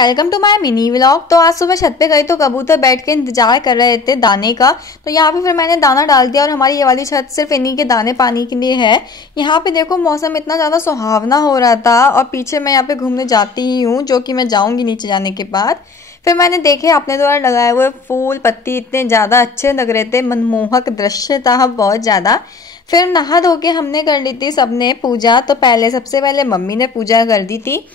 Welcome to my mini vlog. तो आज सुबह छत पे गई तो कबूतर बैठ के इंतजार कर रहे थे दाने का। तो यहाँ पे फिर मैंने दाना डाल दिया और हमारी ये वाली छत सिर्फ इन्हीं के दाने पानी के लिए है। यहाँ पे देखो मौसम इतना ज़्यादा सुहावना हो रहा था और पीछे मैं यहाँ पे घूमने जाती ही हूँ, जो कि मैं जाऊँगी नीचे जाने के बाद। फिर मैंने देखे अपने द्वारा लगाए हुए फूल पत्ती इतने ज़्यादा अच्छे लग रहे थे, मनमोहक दृश्य था बहुत ज़्यादा। फिर नहा धो के हमने कर ली थी सबने पूजा। तो सबसे पहले मम्मी ने पूजा कर दी थी,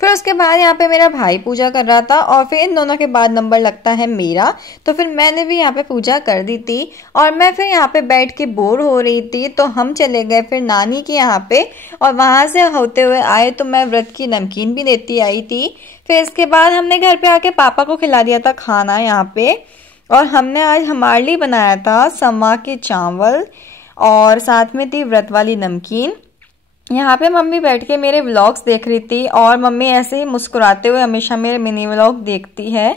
फिर उसके बाद यहाँ पे मेरा भाई पूजा कर रहा था और फिर इन दोनों के बाद नंबर लगता है मेरा। तो फिर मैंने भी यहाँ पे पूजा कर दी थी और मैं फिर यहाँ पे बैठ के बोर हो रही थी, तो हम चले गए फिर नानी के यहाँ पे और वहां से होते हुए आए तो मैं व्रत की नमकीन भी देती आई थी। फिर इसके बाद हमने घर पे आके पापा को खिला दिया था खाना यहाँ पे, और हमने आज हमारे लिए बनाया था समा के चावल और साथ में थी व्रत वाली नमकीन। यहाँ पे मम्मी बैठ के मेरे व्लॉग्स देख रही थी और मम्मी ऐसे ही मुस्कुराते हुए हमेशा मेरे मिनी व्लॉग देखती है।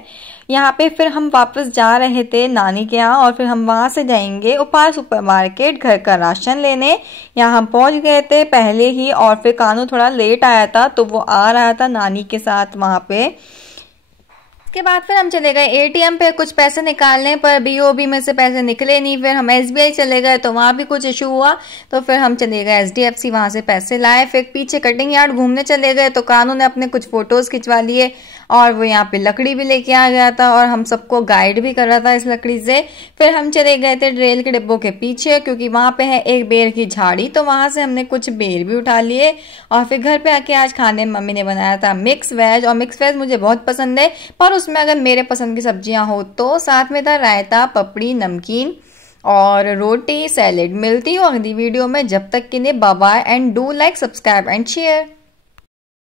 यहाँ पे फिर हम वापस जा रहे थे नानी के यहाँ और फिर हम वहाँ से जाएंगे उपाय सुपरमार्केट घर का राशन लेने। यहाँ हम पहुँच गए थे पहले ही और फिर कानू थोड़ा लेट आया था तो वो आ रहा था नानी के साथ वहाँ पे। उसके बाद फिर हम चले गए एटीएम पे कुछ पैसे निकालने, पर बीओबी में से पैसे निकले नहीं। फिर हम एसबीआई चले गए तो वहाँ भी कुछ इशू हुआ, तो फिर हम चले गए एचडीएफसी, वहाँ से पैसे लाए। फिर पीछे कटिंग यार्ड घूमने चले गए तो कानू ने अपने कुछ फोटोज खिंचवा लिए और वो यहाँ पे लकड़ी भी लेके आ गया था और हम सबको गाइड भी कर रहा था इस लकड़ी से। फिर हम चले गए थे रेल के डिब्बों के पीछे क्योंकि वहाँ पे है एक बेर की झाड़ी, तो वहाँ से हमने कुछ बेर भी उठा लिए। और फिर घर पे आके आज खाने में मम्मी ने बनाया था मिक्स वेज, और मिक्स वेज मुझे बहुत पसंद है, पर उसमें अगर मेरे पसंद की सब्जियां हो तो साथ में था रायता, पपड़ी, नमकीन और रोटी, सैलेड। मिलती हूँ अगली वीडियो में, जब तक के लिए bye bye and do like, subscribe and share.